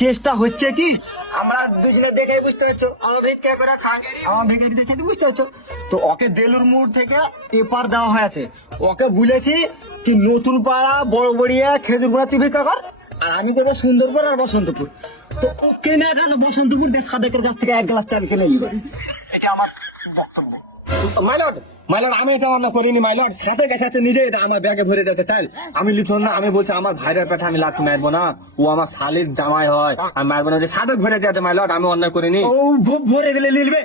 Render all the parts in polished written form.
কেসটা হচ্ছে কি, আমরা দুজনে দেখে বুঝতে পারছো, আমার ভিক্ষা করে খাঙ্গেরি আমার ভিখারি দেখে তো বুঝতে পারছো। তো ওকে দেলুর মোড় থেকে পেপার দেওয়া হয়েছে, ওকে বলেছি কি নতুন পাড়া বড় বড়িয়া খেজুরপুরা তুই ভিক্ষা কর, আর আমি দেবো সুন্দরপুর আর বসন্তপুর। তো ও কেনা গেল বসন্তপুর সাদেকের কাছ থেকে 1 গ্লাস চাল কিনে নিবে। এটা আমার বক্তব্য। মাইলট মাইলর আমি এটা রান্না করিনি মাইলর, সাথে গেছে নিজে এটা আমার ব্যাগে ভরে দিতে চাই। আমি লিখুন না, আমি বলছি আমার ভাইয়ের পেটে আমি লাথি মারবো না, ও আমার শালির জামাই হয়, আমি মারবো না। যে সাথে ভরে দিতে মাইলর, আমি অন্যায় করিনি। ও ভরে দিলে নিলবে,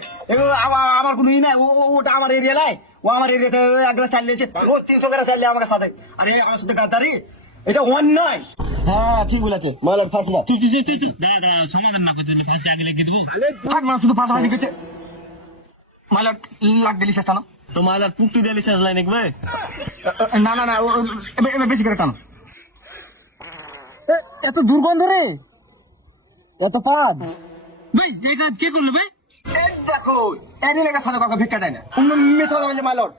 আমার কোনো ই নাই। ওটা আমার এরিয়া নাই, ও আমার এরিয়াতে 1 গ্লাস চাল নিয়েছে, ও 300 করে চাল আমাকে সাথে। আরে আমার সাথে গাদ্দারি, এটা অন্যায়। হ্যাঁ ঠিক বলেছে মাইলর, ফাঁসি দাও। দাদা সমাধান না করতে ফাঁসি আগে লিখে দেবো। শুধু ফাঁসাফাঁসি করছে মাইলর, লাগ দিলি শেষ টানো। তো মালার পুকটি দিলি শেষ লাই দেখবে। না না না, এবার বেশি করে টানো। এত দুর্গন্ধ রে, এত পাদ। ভাই এই কাজ কে করলো ভাই? দেখো এদিন লেগে সাথে কাউকে ভিক্ষা দেয় না, মিথ্যা কথা বলছে মাইলর।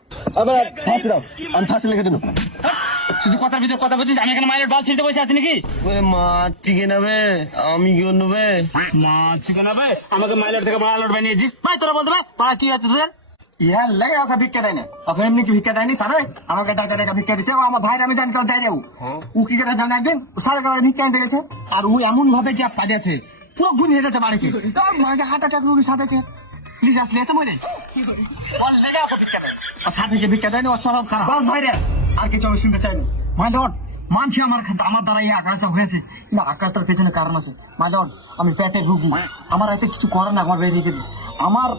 এবার ফাঁসি দাও, আমি ফাঁসি লিখে দেবো। শুধু কথার ভিতর কথা বলছিস, আমি এখানে মায়ের বাল ছিঁড়তে বসে আছি নাকি? মাছ চিকেন হবে, আমি কি নেবে? মাছ চিকেন হবে, আমাকে মাইলার থেকে মালার বানিয়েছিস ভাই। তোরা বলতে ভাই পাড়া কি আছে তোদের? ইহা লাগে ওকে ভিক্ষা দেয় না, ওকে এমনি কি ভিক্ষা দেয়নি সারে, আমাকে ডাক্তার টাকা ভিক্ষা দিচ্ছে। ও আমার ভাইয়ের আমি জানি তো যাই যাবো, ও কি করে জানে একদিন সাড়ে কাছে ভিক্ষা আনতে গেছে, আর ও এমন ভাবে যে পাঠিয়েছে পুরো গুণ হয়ে যাচ্ছে বাড়িতে। মাকে হার্ট অ্যাটাক রোগীর সাথে প্লিজ আসলে এত মরে সাথে ভিক্ষা দেয়নি, ওর স্বভাব খারাপ। বাস ভাইরে আর কিছু আমি শুনতে চাইনি। মাই লর্ড, মানছি আমার দ্বারা এই আকাশটা হয়েছে, কিন্তু আকাশটার পেছনে কারণ আছে। মাই লর্ড, আমি পেটে রুগী, আমার এতে কিছু করে না, আমার বেরিয়ে গেছে। আমার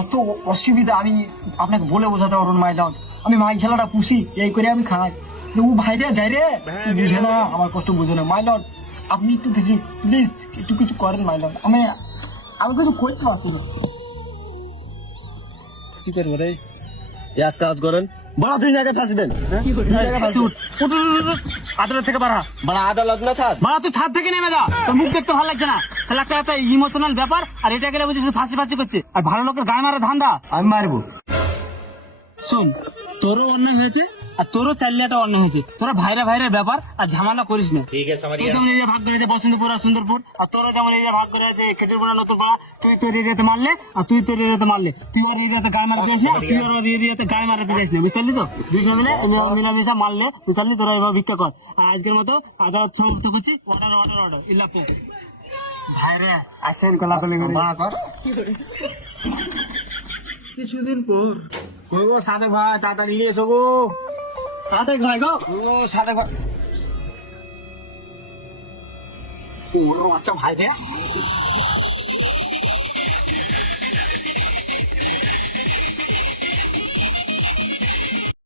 এত অসুবিধা, আমি আপনাকে বলে বোঝাতে পারবো না। মাই লর্ড, আমি মাই ছেলেটা পুষি, এই করে আমি খাই, ও ভাইরে যাই রে, বুঝে না আমার কষ্ট, বুঝে না। মাই লর্ড, আপনি একটু কিছু প্লিজ একটু কিছু করেন মাই লর্ড, আমি কিছু করতে পারছি না। কি করবো রে? এক কাজ করেন, বড় 2 জায়গায় ফাঁসি দেন, 2 জায়গায় ফাঁসি দেন। আদালত থেকে বাড়া বড় আদালত না ছাড়, বাড়া তুই ছাদ থেকে নেমে যা, তোর মুখ দেখতে ভালো লাগছে না। তাহলে একটা ইমোশনাল ব্যাপার, আর এটা গেলে বুঝিস ফাঁসি ফাঁসি করছে, আর ভালো লোকের গায়ে মারা ধান্দা। আমি মারবো। শোন, তোরও অন্যায় হয়েছে আর তোরও চাইলেটা অন্যায় হয়েছে, তোরা ভাইরা ভাইরা ব্যাপার আর ঝামেলা করিস না। ঠিক আছে তুই যেমন এরিয়া ভাগ করে আছে বসন্তপুর আর সুন্দরপুর, আর তোরা যেমন এরিয়া ভাগ করে আছে খেজুরপুরা নতুন পাড়া, তুই তোর এরিয়াতে মারলে আর তুই তোর এরিয়াতে মারলে, তুই ওর এরিয়াতে গায়ে মারাতে যাস না, তুই ওর এরিয়াতে গায়ে মারাতে যাস না, বুঝতে পারলি তো? দুইটা মিলে মিলামিশা মারলে, বুঝতে পারলি? তোরা এবার ভিক্ষা কর। আর আজকের মতো আদালত সমাপ্ত করছি। অর্ডার অর্ডার অর্ডার ইলাপো ভাইরে আসেন কোলাকুলি করে বাড়া কর। কিছুদিন পর কই গো সাদেক ভাই, তাড়াতাড়ি নিয়ে এসো গো। সাদেক ভাই গো, ও সাদেক ভাই, ওর বাচ্চা ভাই রে।